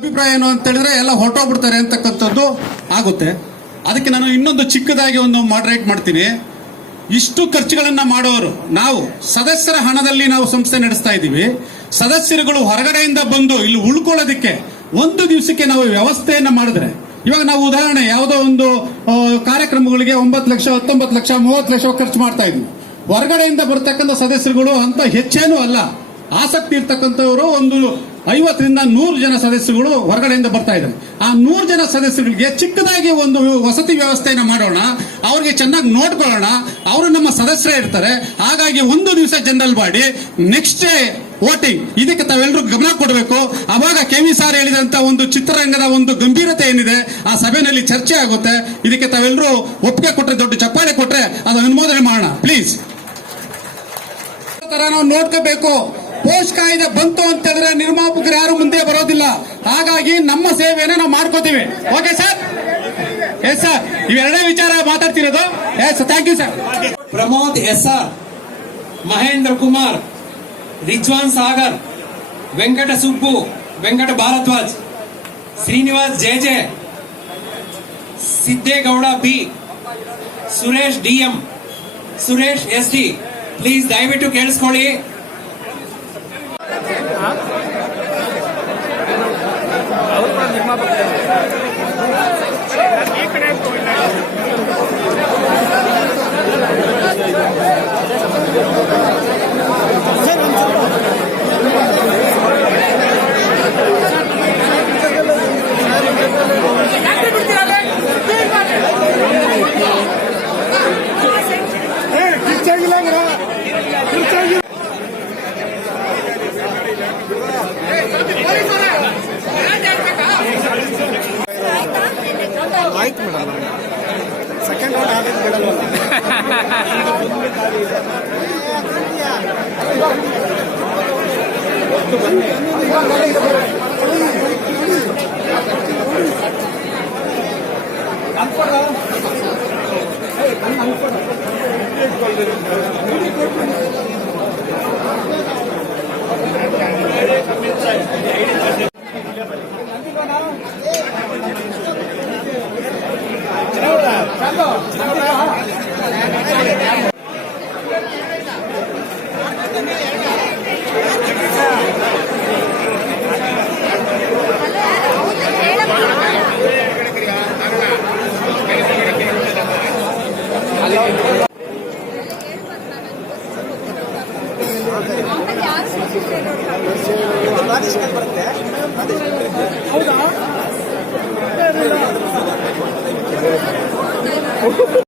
ಅಭಿಪ್ರಾಯ ಏನು ಅಂತ ಹೇಳಿದ್ರೆ ಎಲ್ಲ ಹೊರಟೋಗ್ಬಿಡ್ತಾರೆ ಅಂತಕ್ಕಂಥದ್ದು ಆಗುತ್ತೆ. ಅದಕ್ಕೆ ನಾನು ಇನ್ನೊಂದು ಚಿಕ್ಕದಾಗಿ ಒಂದು ಮಾಡರೇಟ್ ಮಾಡ್ತೀನಿ. ಇಷ್ಟು ಖರ್ಚುಗಳನ್ನು ಮಾಡೋರು, ನಾವು ಸದಸ್ಯರ ಹಣದಲ್ಲಿ ನಾವು ಸಂಸ್ಥೆ ನಡೆಸ್ತಾ ಇದ್ದೀವಿ. ಸದಸ್ಯರುಗಳು ಹೊರಗಡೆಯಿಂದ ಬಂದು ಇಲ್ಲಿ ಉಳ್ಕೊಳ್ಳೋದಕ್ಕೆ ಒಂದು ದಿವಸಕ್ಕೆ ನಾವು ವ್ಯವಸ್ಥೆಯನ್ನು ಮಾಡಿದ್ರೆ, ಇವಾಗ ನಾವು ಉದಾಹರಣೆ ಯಾವುದೋ ಒಂದು ಕಾರ್ಯಕ್ರಮಗಳಿಗೆ ಒಂಬತ್ತು ಲಕ್ಷ, ಹತ್ತೊಂಬತ್ತು ಲಕ್ಷ, ಮೂವತ್ತು ಲಕ್ಷ ಖರ್ಚು ಮಾಡ್ತಾ ಇದ್ವಿ. ಹೊರಗಡೆಯಿಂದ ಬರ್ತಕ್ಕಂಥ ಸದಸ್ಯರುಗಳು ಅಂತ ಹೆಚ್ಚೇನೂ ಅಲ್ಲ. ಆಸಕ್ತಿ ಇರ್ತಕ್ಕಂಥವರು ಒಂದು ಐವತ್ತರಿಂದ ನೂರು ಜನ ಸದಸ್ಯರುಗಳು ಹೊರಗಡೆಯಿಂದ ಬರ್ತಾ ಇದ್ದಾರೆ. ಆ ನೂರು ಜನ ಸದಸ್ಯರುಗಳಿಗೆ ಚಿಕ್ಕದಾಗಿ ಒಂದು ವಸತಿ ವ್ಯವಸ್ಥೆಯನ್ನು ಮಾಡೋಣ, ಅವ್ರಿಗೆ ಚೆನ್ನಾಗಿ ನೋಡ್ಕೊಳ್ಳೋಣ, ಅವರು ನಮ್ಮ ಸದಸ್ಯರೇ ಇರ್ತಾರೆ. ಹಾಗಾಗಿ ಒಂದು ದಿವಸ general body next day voting ಇದಕ್ಕೆ ತಾವೆಲ್ಲರೂ ಗಮನ ಕೊಡಬೇಕು. ಅವಾಗ ಕೆ ವಿ ಸಾರ್ ಹೇಳಿದಂತ ಒಂದು ಚಿತ್ರರಂಗದ ಒಂದು ಗಂಭೀರತೆ ಏನಿದೆ, ಆ ಸಭೆಯಲ್ಲಿ ಚರ್ಚೆ ಆಗುತ್ತೆ. ಇದಕ್ಕೆ ತಾವೆಲ್ಲರೂ ಒಪ್ಪಿಗೆ ಕೊಟ್ಟರೆ ದೊಡ್ಡ ಚಪ್ಪಾಳೆ ಕೊಟ್ಟರೆ ಅದು ಅನುಮೋದನೆ ಮಾಡೋಣ. ಪ್ಲೀಸ್ ತರ ನಾವು ನೋಡ್ಕೋಬೇಕು. ಪೋಸ್ಟ್ ಕಾಯ್ದೆ ಬಂತು ಅಂತಂದ್ರೆ ನಿರ್ಮಾಪಕರು ಯಾರು ಮುಂದೆ ಬರೋದಿಲ್ಲ. ಹಾಗಾಗಿ ನಮ್ಮ ಸೇವೆಯನ್ನು ನಾವು ಮಾಡ್ಕೋತೀವಿ. ಓಕೆ ಸರ್ ಎಸ್ ಸರ್ ಇವೆರಡೇ ವಿಚಾರ ಮಾತಾಡ್ತಿರೋದು. Yes thank you sir Pramod S R, Mahendra Kumar, Rizwan Sagar, Venkata Subbu, Venkata Bharadwaj, Srinivas J J Siddegowda B, Suresh DM Suresh S D please ದಯವಿಟ್ಟು ಕೇಳಿಸ್ಕೊಳ್ಳಿ. ಆಯ್ತು ಬಿಡಲ್ಲ ಸೆಕೆಂಡ್ ರೌಂಡ್ ಆಡಕ್ಕೆ ಬಿಡಲ್ಲ ಅನ್ಪಡ ಹೌದಾ?